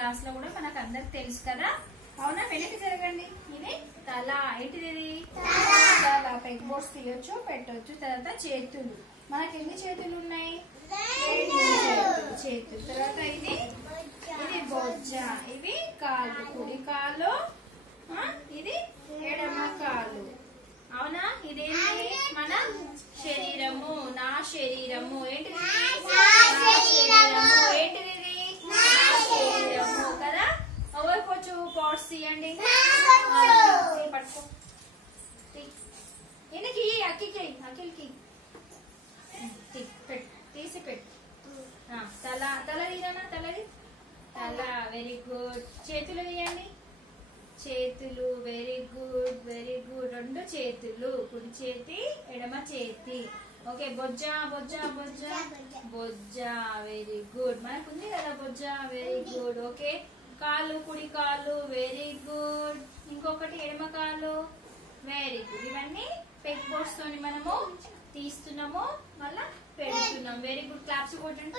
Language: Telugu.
క్లాస్ లో కూడా మనకు అందరికి తెలుసు కదా. అవునా? వెనక్కి జరగండి. ఇది తల. ఏంటిది? తల. పెగ్ బోర్డ్స్ తీయొచ్చు, పెట్టొచ్చు. తర్వాత చేతులు. మనకి ఎన్ని చేతులు ఉన్నాయి? చేతులు. తర్వాత ఇది బొజ్జ. ఇవి కాళ్ళు. కుడి కాలు, ఇది ఎడమ కాలు. అవునా? ఇదేంటి? మన శరీరము. నా శరీరము. ఏంటిది? ఏంటిది? శరీరము కదా. ఎవరికొచ్చు పాట్స్ తీయండి. పట్టుకో. ఈయనకి, అఖిల్కి తీసి పెట్టు. తల తీయనా? తలది. తల. Very good. చేతులు తీయండి. చేతులు. Very good, very good. రెండు చేతులు. కుడి చేతి, ఎడమ చేతి. ఓకే. బొజ్జ. Very good. మనకుంది కదా బొజ్జ. Very good. ఓకే. కాలు. కుడి కాలు. Very good. ఇంకొకటి ఎడమ కాలు. Very good. ఇవన్నీ పెగ్ బోర్డ్స్ తోని మనము తీస్తున్నాము, మళ్ళా పెడుతున్నాం. Very good. క్లాప్స్ కొట్టండి.